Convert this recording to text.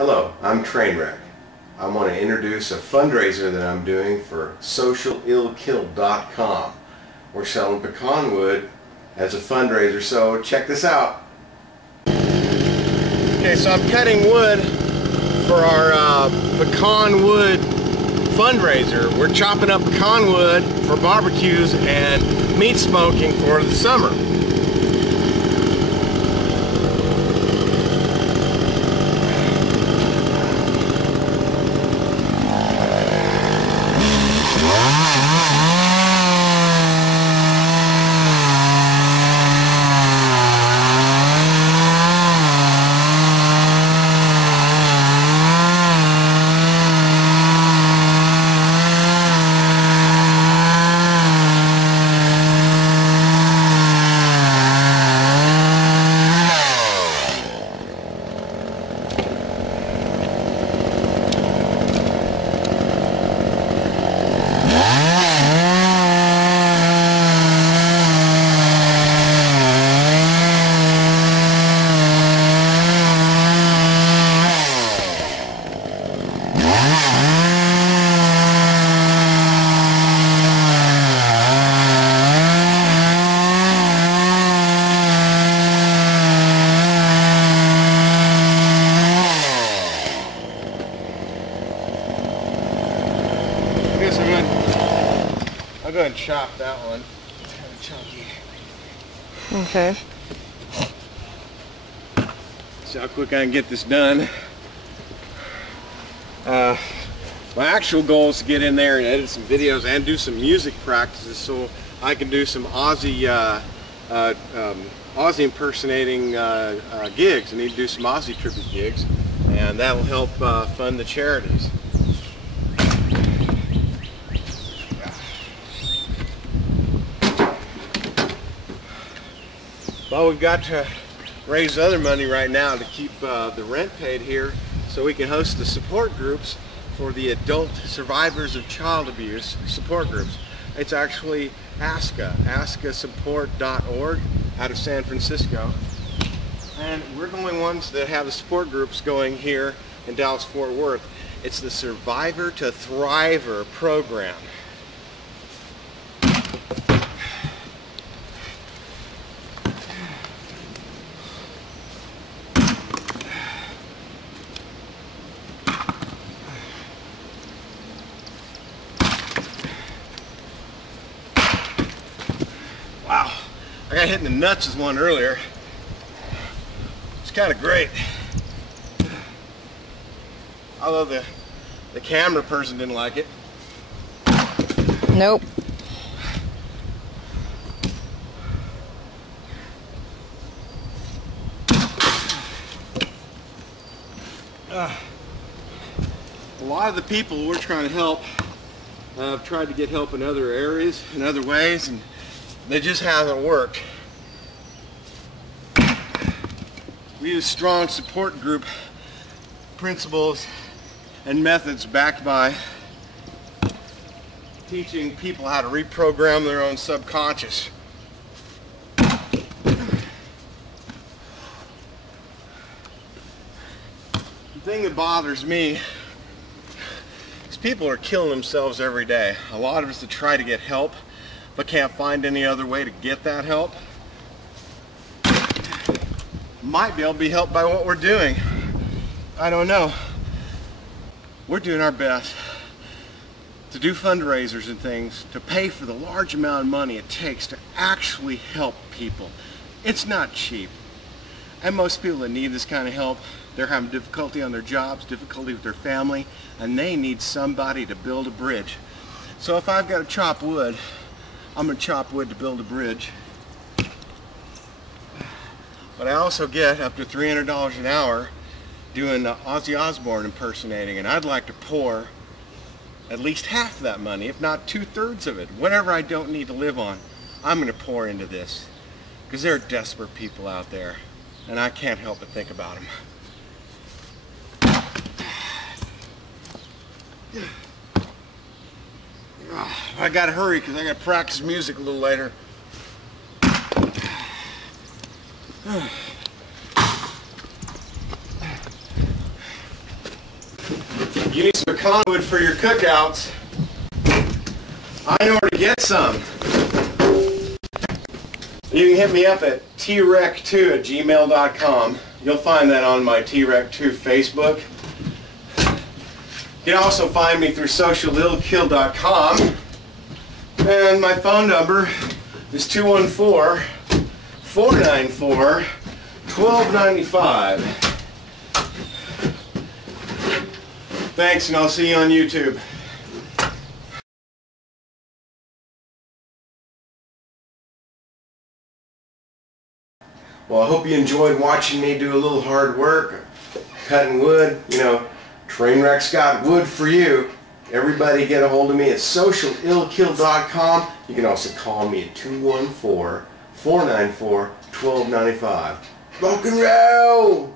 Hello, I'm Trainwreck. I want to introduce a fundraiser that I'm doing for socialillkill.com. We're selling pecan wood as a fundraiser, so check this out. Okay, so I'm cutting wood for our pecan wood fundraiser. We're chopping up pecan wood for barbecues and meat smoking for the summer. I'll go ahead and chop that one. It's kind of chunky. Okay. See how quick I can get this done. My actual goal is to get in there and edit some videos and do some music practices so I can do some Aussie impersonating gigs. I need to do some Aussie tribute gigs, and that will help fund the charities. Well, we've got to raise other money right now to keep the rent paid here so we can host the support groups for the adult survivors of child abuse support groups. It's actually askasupport.org out of San Francisco. And we're the only ones that have the support groups going here in Dallas-Fort Worth. It's the Survivor to Thriver program. Wow, I got hit in the nuts with one earlier. It's kind of great. Although the camera person didn't like it. Nope. A lot of the people we're trying to help have tried to get help in other areas, in other ways, and they just haven't worked. We use strong support group principles and methods backed by teaching people how to reprogram their own subconscious. The thing that bothers me is people are killing themselves every day. A lot of us that try to get help but can't find any other way to get that help might be able to be helped by what we're doing. I don't know. We're doing our best to do fundraisers and things to pay for the large amount of money it takes to actually help people. It's not cheap. And most people that need this kind of help, they're having difficulty on their jobs, difficulty with their family, and they need somebody to build a bridge. So if I've got to chop wood, I'm going to chop wood to build a bridge. But I also get up to $300 an hour doing Ozzy Osbourne impersonating, and I'd like to pour at least half of that money, if not 2/3 of it. Whatever I don't need to live on, I'm going to pour into this. Because there are desperate people out there, and I can't help but think about them. I gotta hurry because I gotta practice music a little later. You need some pecan wood for your cookouts. I know where to get some. You can hit me up at trec2@gmail.com. You'll find that on my trec2 Facebook. You can also find me through sociallilkill.com. And my phone number is 214-494-1295. Thanks, and I'll see you on YouTube. Well, I hope you enjoyed watching me do a little hard work, cutting wood. You know, Trainwreck's got wood for you. Everybody get a hold of me at sociallilkill.com. You can also call me at 214-494-1295. Rock and roll!